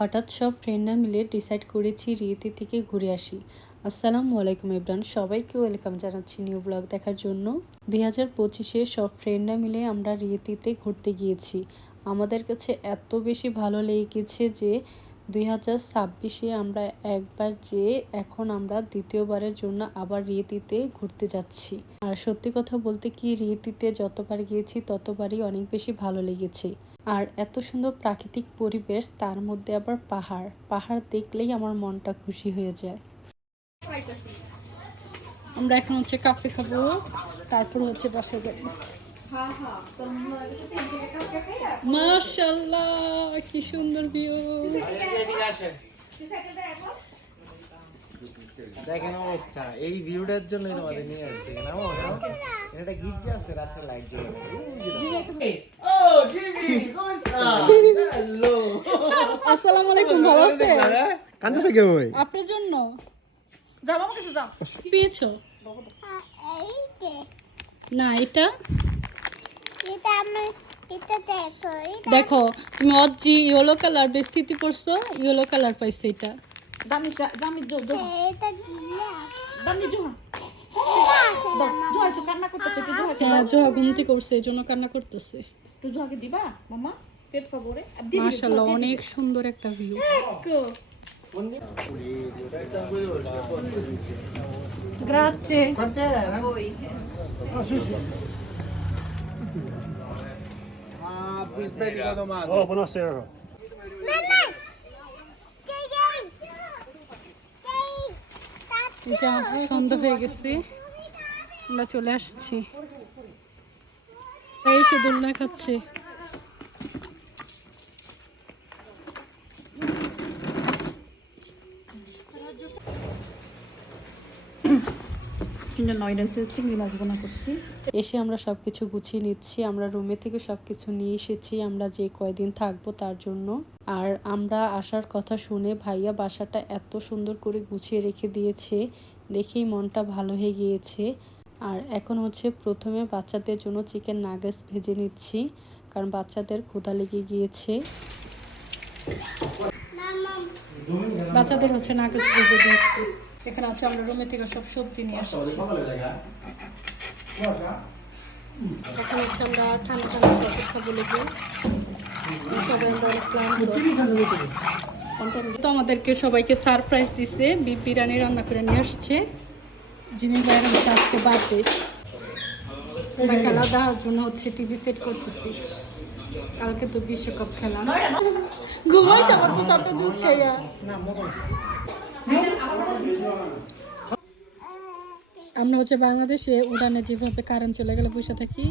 হঠাৎ সব ফ্রেন্ডরা মিলে ডিসাইড করেছি রিয়েতি থেকে ঘুরে আসি। আসসালামু আলাইকুম এভরিওয়ান, সবাইকে ওয়েলকাম জানাচ্ছি নিউ ব্লগ দেখার জন্য। 2025-এ সব ফ্রেন্ডরা মিলে আমরা রিয়েতিতে ঘুরতে গিয়েছি। আমাদের কাছে এত বেশি ভালো লেগেছে যে 2026-এ আমরা একবার যেয়ে এখন আমরা দ্বিতীয়বারের জন্য আবার রিয়েতিতে ঘুরতে যাচ্ছি। আর সত্যি কথা বলতে কি, রিয়েতিতে যতবার গিয়েছি ততবারই অনেক বেশি ভালো লেগেছে। আর এত সুন্দর প্রাকৃতিক পরিবেশ, তার মধ্যে আবার পাহাড় পাহাড় দেখলেই আমার মনটা খুশি হয়ে যায়। আমরা এখন হচ্ছে কাফে খাবো, তারপর হচ্ছে বাসায় যাবো। মাশাআল্লাহ, কি সুন্দর ভিউ। দেখেন অবস্থা, এই ভিউটার জন্য তোমাদের নিয়ে আসছি। এটা গির্জা আছে, রাত্রে লাইট জ্বলে। ও জিমি, কমন স্টার? হ্যালো, আসসালামু আলাইকুম, ভালো আছেন? কাঁদতেছে কেউ? আপনার জন্য যাও, বাবা কাছে যাও। পেয়েছো না? এটা দেখো, তুমি অজি ইয়েলো কালার বেস্তিতি পরছো, ইয়েলো কালার পাইছে। এটা দামি দামি দামি জোহা জোহা তো কান্না করতেছে, একটু জোহাকে দাও। জোহা ঘুমতি করছে, এই জন্য কান্না করতেছে। একটু জোহাকে দিবা মামা, পেট ফাভরে। মাশাআল্লাহ, অনেক সুন্দর একটা ভিউ। গ্রাzie. Quant'era? Ah, sì, sì. Oh, buonasera. সন্ধ্যা হয়ে গেছে, আমরা চলে আসছি। এই সে দোলনা খাচ্ছে। এসে আমরা সবকিছু গুছিয়ে নিচ্ছি। আমরা রুমে থেকে সবকিছু নিয়ে এসেছি আমরা যে কয়দিন থাকবো তার জন্য। আর আমরা আসার কথা শুনে ভাইয়া বাসাটা এত সুন্দর করে গুছিয়ে রেখে দিয়েছে, দেখেই মনটা ভালো হয়ে গিয়েছে। আর এখন হচ্ছে প্রথমে বাচ্চাদের জন্য চিকেন নাগেটস ভেজে নিচ্ছি, কারণ বাচ্চাদের ক্ষুধা লেগে গিয়েছে। বাচ্চাদের হচ্ছে নাগেটস ভেজে দিচ্ছি। এখানে আছে, আমরা রুমে থেকে সব সবজি নিয়ে আসছি। এখন হচ্ছে আমরা ঠান্ডা ঠান্ডা কফি খাবো লেগে। তো আমাদেরকে সবাইকে সারপ্রাইজ দিছে, বিফ বিরিয়ানি রান্না করে নিয়ে আসছে। জিমি ভাইয়ের হচ্ছে আজকে বার্থডে, খেলা দেওয়ার জন্য হচ্ছে টিভি সেট করতেছি। কালকে তো বিশ্বকাপ খেলা। ঘুমাইছে আমার তো সাথে জুস খাইয়া। আমরা হচ্ছে বাংলাদেশে উড়ানে যেভাবে কারেন্ট চলে গেলে বসে থাকি,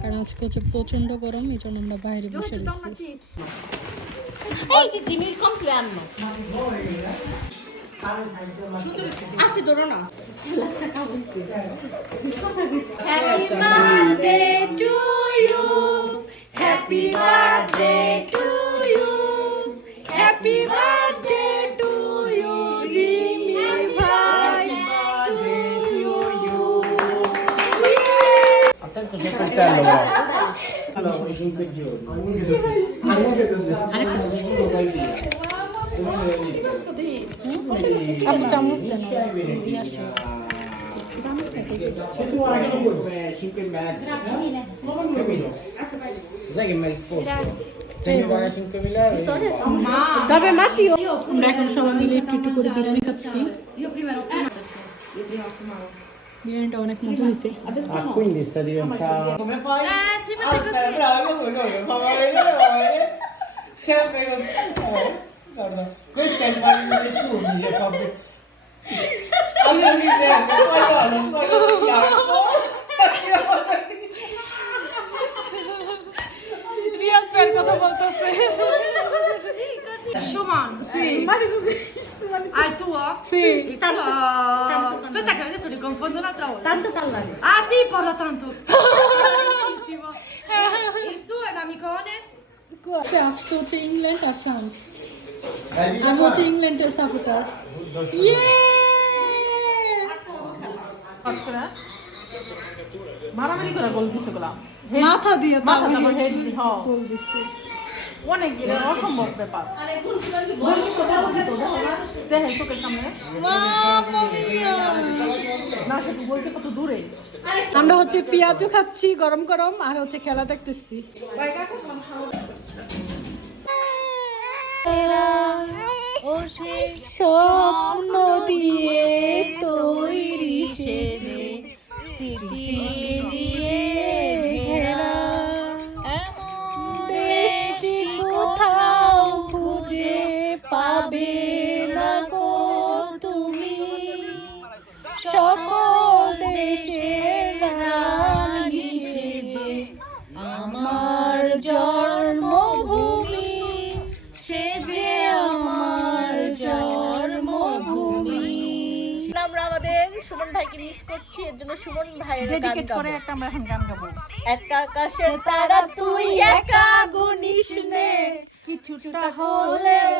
কারণ আজকে হচ্ছে প্রচন্ড গরম, এই জন্য আমরা বাইরে বসে রয়েছি। Oggi Jimmy il compleanno. Ah, Fedorona. Happy birthday to you. Happy birthday to you. Happy birthday to you, Jimmy bhai. To you. Attento che coltello. Allora, sono 5 giorni. আপু চামচ দেন। Sai che mi hai risposto? Se mi paga 5.000 euro. Dove Matteo? আমরা এখন সবাই মিলে একটু একটু করে বিরিয়ানি খাচ্ছি। বিরিয়ানিটা অনেক মজা হয়েছে। Ah, quindi sta diventando. Come fai? Si mette così. Bravo, fa vedere. Sempre così. Guarda, questo è il bagno dei sogni che fa. Allora mi serve, poi io non so cosa fianco. Riyad ভাইয়ের কথা বলতেছে। Sì, così. Schumann. Sì. Ah, il tuo? Sì. Il tuo. Aspetta che adesso li confondo un'altra volta. Tanto parlare. Ah sì, parla tanto. Bellissimo. Il suo è un amicone. আজকে হচ্ছে England আর France, আমি হচ্ছে ইংল্যান্ডের supporter. ইয়ে মারামারি করে গোল দিছে গোলা। মাথা দিয়ে মাথা দিয়ে হেড দি, হ্যাঁ। গোল দিচ্ছে। অনেক অসম্ভব ব্যাপার দেখেন চোখের সামনে না সে বলতে কত দূরে আমরা হচ্ছে পেঁয়াজও খাচ্ছি গরম গরম আর হচ্ছে খেলা দেখতেছি। স্বপ্ন দিয়ে তৈরি সেজে স্মৃতি দিয়ে ঘেরা দেশটি কোথাও খুঁজে পাবে না গো তুমি, সকল দেশের রানী সেজে আমার জন্মভূমি সেজে আমার জন্মভূমি। আমরা আমাদের সুমন ভাইকে মিস করছি, এর জন্য সুমন ভাইয়ের গান ডেডিকেট করে গাবো। একটা আমরা এখন গান গাবো। একা আকাশের তারা তুই একা গুনিস নে, কিছুটা হলেও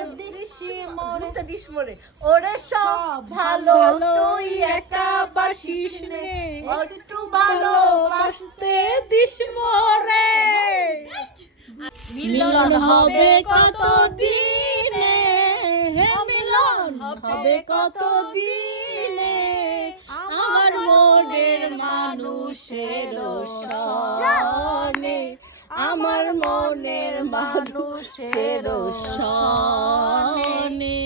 ঘুরতে দিস মরে, ওরে সব ভালো তুই একা বাসিস নে, একটু ভালো বাসতে দিস মরে মিলন হবে কত দিনে, মিলন হবে কত দিনে, আমার মনের মানুষের সনে, আমার মনের মানুষের সনে,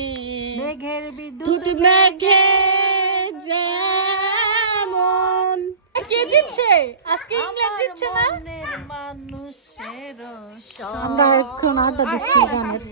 মেঘের বিদ্যুৎ দুধ মেঘে যেমন। কে জিতছে আজকে? ইংল্যান্ড জিতছে না? মানুষের আমরা এখন আড্ডা দিচ্ছি গানের।